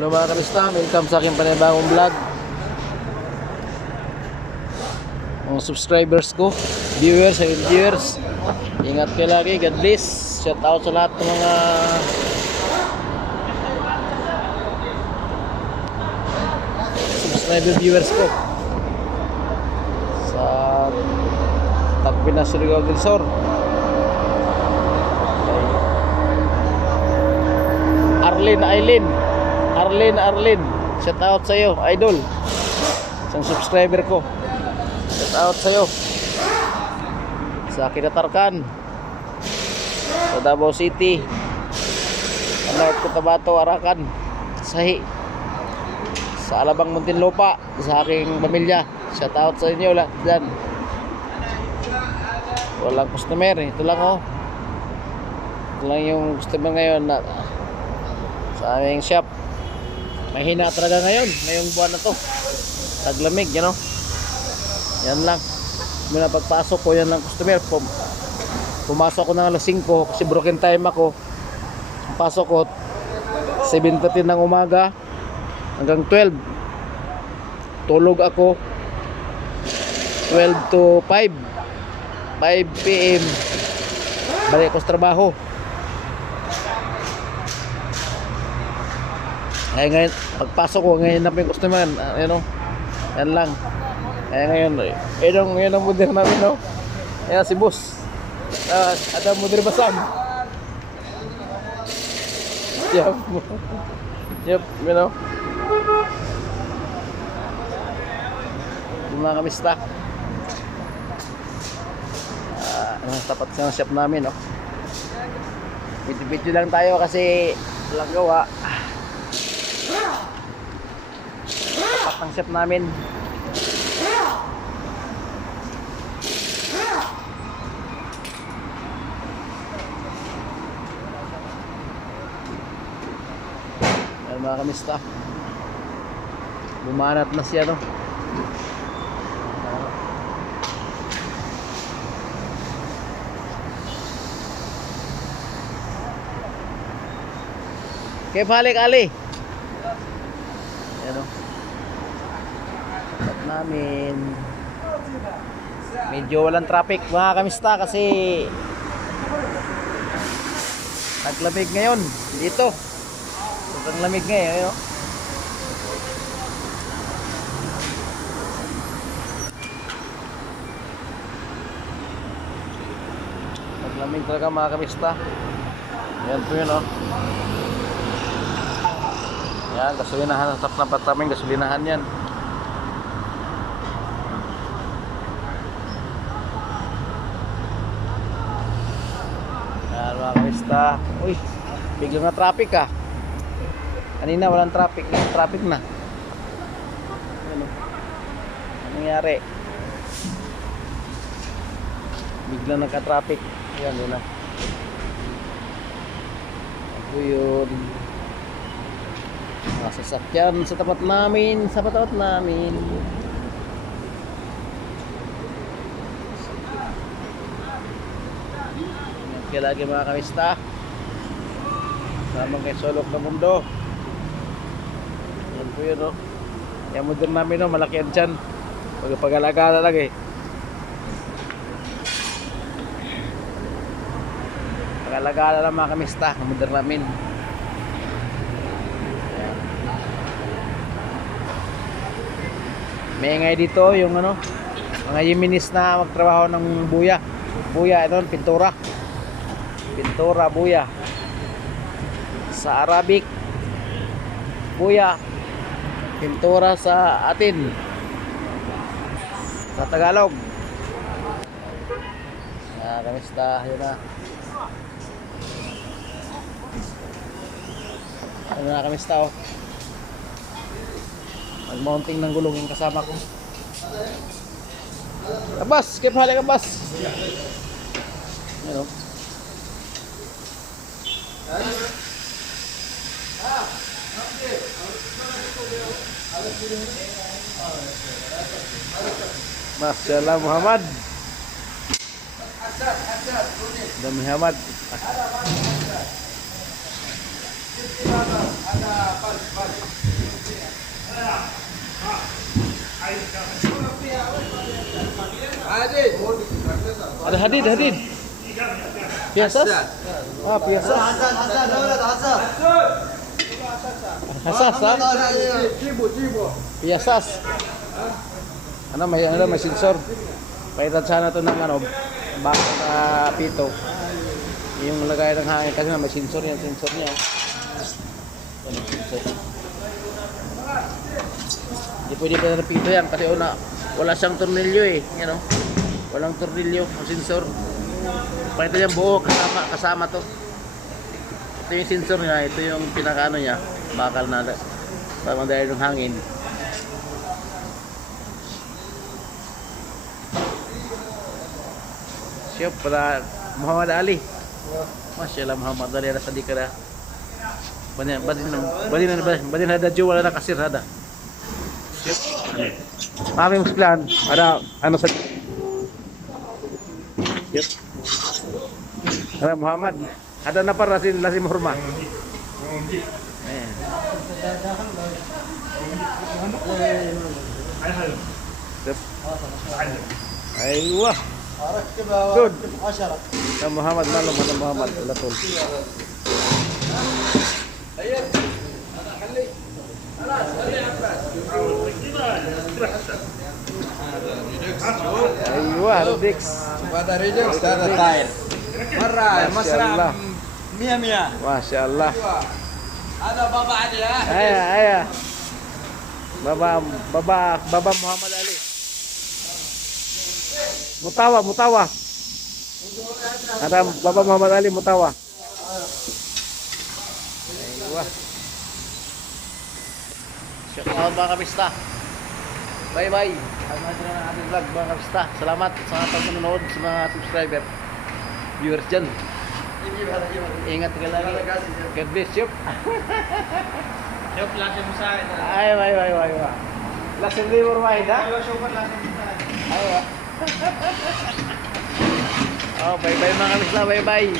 Hello mga kamista, welcome sa aking panibagong vlog. Mga subscribers ko, viewers, ayun viewers, ingat kayo lagi, God bless. Shout out sa lahat ng mga subscriber viewers ko sa Tagpinas, Surigao del Sur. Arlene, shout out sa iyo, idol. Isang subscriber ko. Shout out sa iyo. Sa Kinatarkan, sa Davao City, Cotabato, Arakan, Sahi, sa Alabang, Muntinlupa, sa aking pamilya. Shout out sa inyo lahat dyan. Walang customer, ito lang oh. Ito lang yung customer ngayon na sa aming shop. Mahina talaga ngayong buwan na to. Taglamig, you know. Yan lang. Muna pagpasok ko, yan lang customer. Pumasok ko ng alas 5 kasi broken time ako. Pasok ko 7:30 ng umaga hanggang 12. Tulog ako 12 to 5 PM. Balik ako sa trabaho. Ay ngayon, pagpasok ko ngayon na yung customer, ano, yan lang. Ay ngayon, yun ang model namin, no? Ayan si boss. Ada model basam. Yep. Yep, you know. Yung mga kamista. Tapat sa shop namin, no? Video lang tayo kasi walang gawa. Tapat ng shop namin. Ayan mga kamista, bumanat na siya, no? Kaya balik Ali. Ayan o, tapat namin. Medyo walang traffic mga kamista kasi naglamig ngayon dito. Sobrang lamig ngayon, no? Naglamig talaga mga kamista. Ayan po yun, oh. Yan, gasolinahan sa tapat namin, gasolinahan yan. Yan mga kamista. Uy, biglang na traffic ah. Kanina walang traffic, ngayon traffic na. Ano nangyari? Biglang nagka-traffic. Yan, yun na. Ito yun. Mga sasakyan sa tapat namin, kaya lagi mga kamista, sama kay Solok na Mundo. Yan po yun, no? Yung modern namin, no? Malaki yan dyan. Pag-alaga na lang eh. Pag-alaga na lang mga kamista, ang modern namin. May ngay dito yung ano, mga Yeminis na magtrabaho ng buya. Buya, ito, pintura. Pintura, buya. Sa Arabic, buya. Pintura sa atin. Sa Tagalog. Kamista, yun na. Ano na kamista, oh. Mag-mounting ng gulong yung kasama ko. Kabas! Kaya pala kabas! Ano? Masyaallah Muhammad. Dan Muhammad. Ada Ada Hadid. Piasas? Ah, piasas. Hasas, ha? Piasas. May sensor. Paitan sana to ng bakit na pito. Yung lagay ng hangin kasi may sensor yan, sensor niya. Ano sensor? Hindi pwede pa na pito yan kasi wala siyang tornilyo eh, walang tornilyo ang sensor. Paitan yan buo kasama to. Ito yung sensor niya, ito yung pinakaano niya, bakal na parang dahil ng hangin. Siya para Muhammad Ali. Masyaallah Muhammad Ali rasa di kada. Badin ada jual ada kasir ada. Kami plan ada sa Yep. Ada Muhammad. Ada na para nasi hurma. Aywa. Good. Ya Muhammad malam ada Muhammad Latul. Aywa, Rubix. Pada Redux ada tire. Marah, masra. Mia. Masyaallah. Ada baba ada ya. Ayah. Baba Muhammad Ali. Mutawa. Ada Baba Muhammad Ali Mutawa. Wah. Shout out mga kabista. Bye. Hanggang dito na ang ating vlog mga kabista. Salamat sa panonood sa mga subscriber. Viewers dyan. Ingat ka lagi. God bless you. Jok langsung mo sa akin. Ay. Lasin liver mahid ha? Super langsung mo sa akin. Ay. Oh, bye mga kabista. Bye.